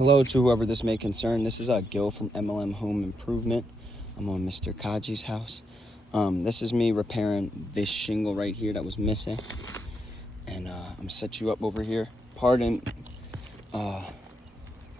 Hello to whoever this may concern. This is Gil from MLM Home Improvement. I'm on Mr. Kadji's house. This is me repairing this shingle right here that was missing. And I'm gonna set you up over here. Pardon the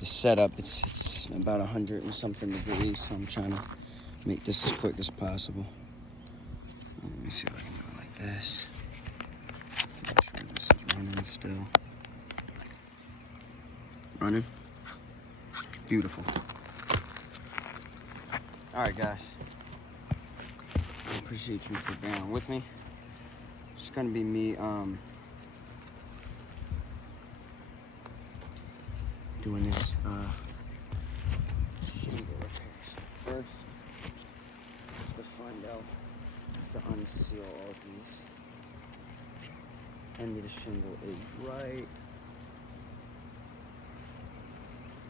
setup. It's about 100 and something degrees, so I'm trying to make this as quick as possible. Let me see if I can do it like this. Make sure this is running still. Running? Beautiful. All right, guys. I appreciate you for bearing with me. It's gonna be me doing this shingle repair. So first, I have to find out to unseal all these. And the shingle is right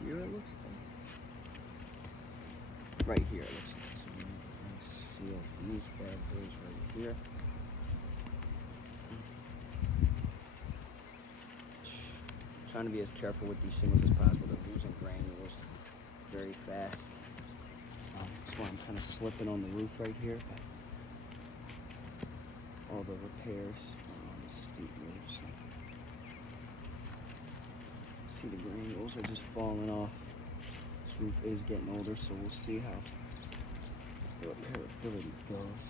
here, it looks like. Right here, it looks like. So I'm gonna unseal these bad boys right here. Trying to be as careful with these shingles as possible. They're losing granules very fast. That's why I'm kind of slipping on the roof right here. But all the repairs are on the steep roof. So see, the granules are just falling off. This roof is getting older, so we'll see how the repairability goes.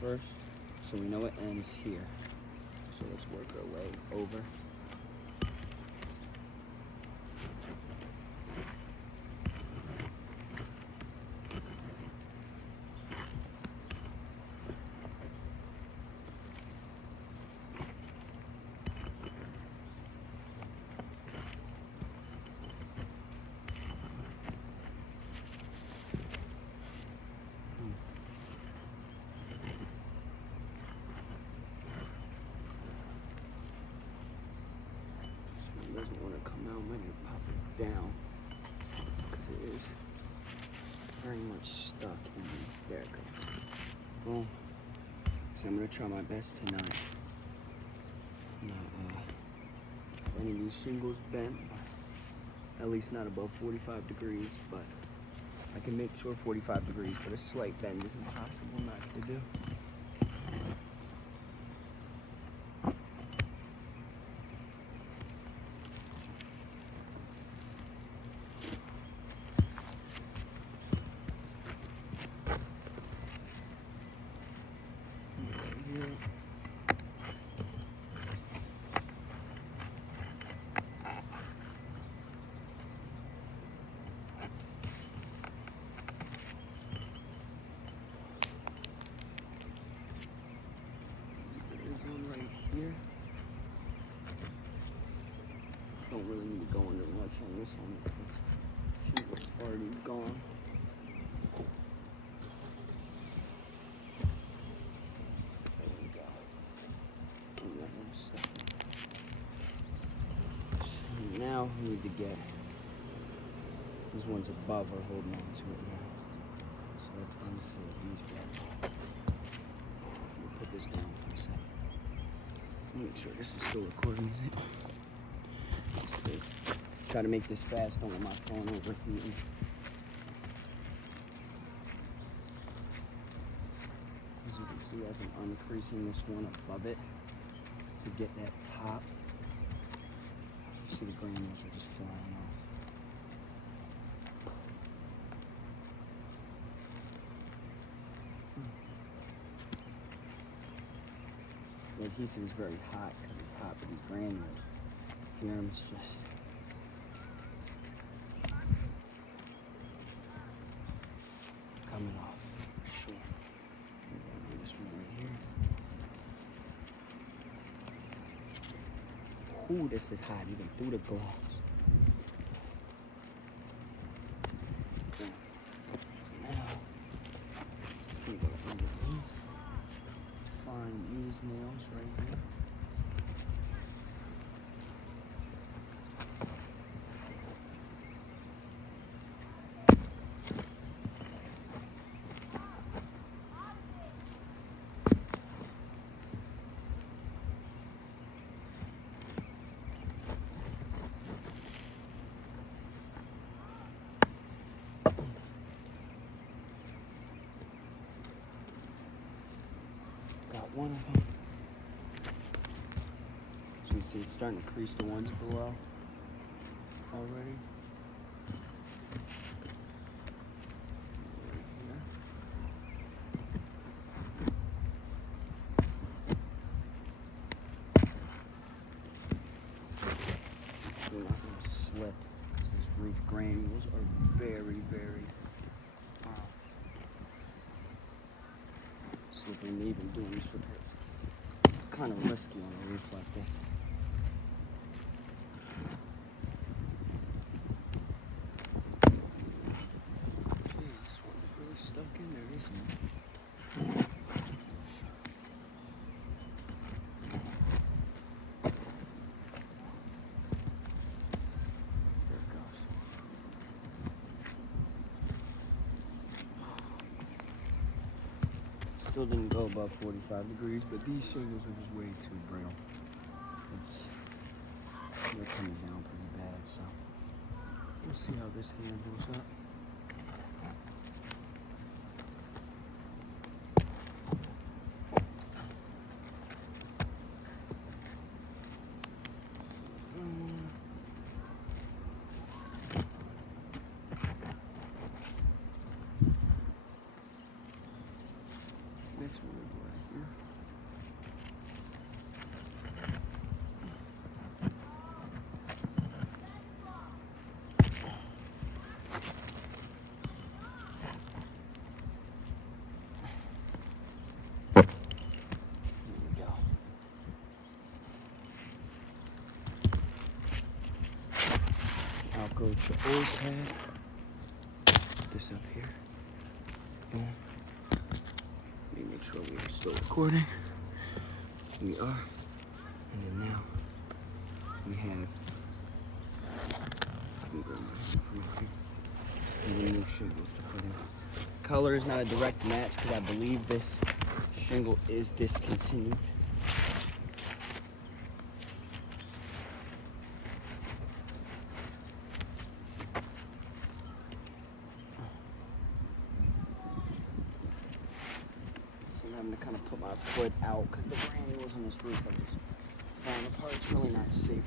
First, so we know it ends here. So let's work our way over. Doesn't want to come out, might need to pop it down because it is very much stuck in there. It goes. Boom. So I'm gonna try my best to not any of these shingles bent, at least not above 45 degrees, but I can make sure 45 degrees, but a slight bend is impossible not to do. Here. Don't really need to go under much on this one because shingle's already gone. There we go. And that one's stuck. So now we need to get these ones above are holding on to it now. So let's unseal these back. We'll put this down for a second. Make sure this is still recording, is it? Yes, it is. Try to make this fast, don't let my phone overheating. As you can see, as I'm uncreasing this one above it to get that top, you see the granules are just flying off. The adhesive is very hot because it's hot for these granules. Here it's just coming off for sure. This one right here. Ooh, this is hot even through the gloves. Now we go underneath. Find these nails right here. one of them. As you can see, it's starting to crease the ones below already. Right here. We're not going to slip because these roof granules are very, very slippery. And even doing these repairs kind of risky on a roof like this. Geez, this one's really stuck in there, isn't it? There it goes. Still didn't go above 45 degrees, but these shingles are just way too brittle. They're coming down pretty bad, so we'll see how this handles up. Next one is right here. I'll go to old pad. Put this up here. Boom. Let me make sure we are still recording. We are. And then now we have new shingles to put in. Color is not a direct match because I believe this shingle is discontinued. I'm having to kind of put my foot out because the granules on this roof are just falling apart. It's really not safe.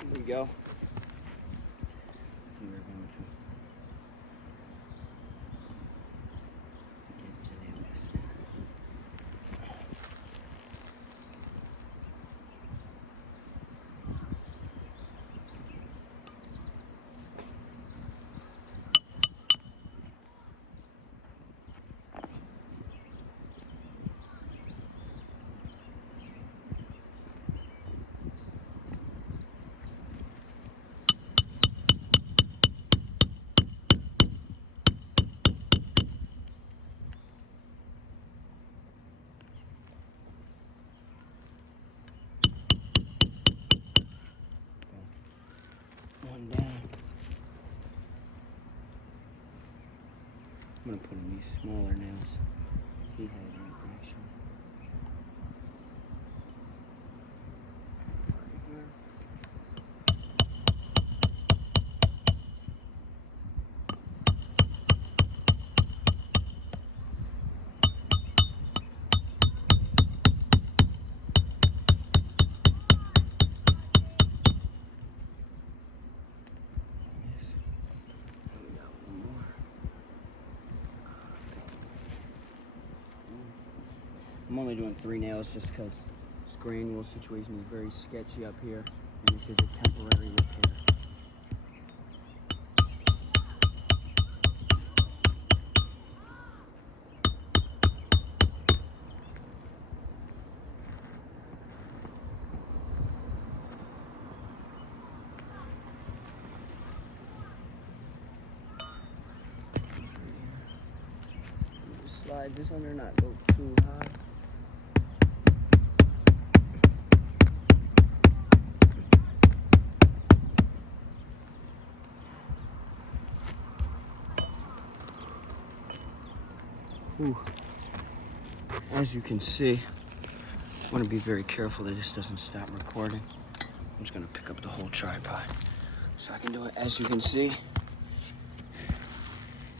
There we go. We're going to get to nail this now. One down. I'm gonna put in these smaller nails. He had an action. I'm only doing 3 nails just because this granule situation is very sketchy up here, and this is a temporary repair. Slide this under, not go too high. Ooh. As you can see, I want to be very careful that this doesn't stop recording. I'm just gonna pick up the whole tripod so I can do it. As you can see,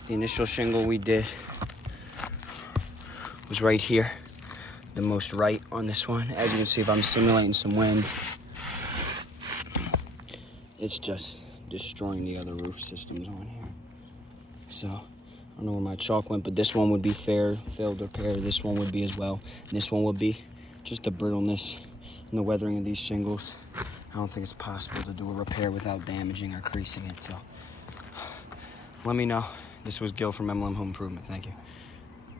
the initial shingle we did was right here, the most right on this one. As you can see, if I'm simulating some wind, it's just destroying the other roof systems on here. So I don't know where my chalk went, but this one would be failed repair. This one would be as well. And this one would be just the brittleness and the weathering of these shingles. I don't think it's possible to do a repair without damaging or creasing it. So let me know. This was Gil from MLM Home Improvement. Thank you.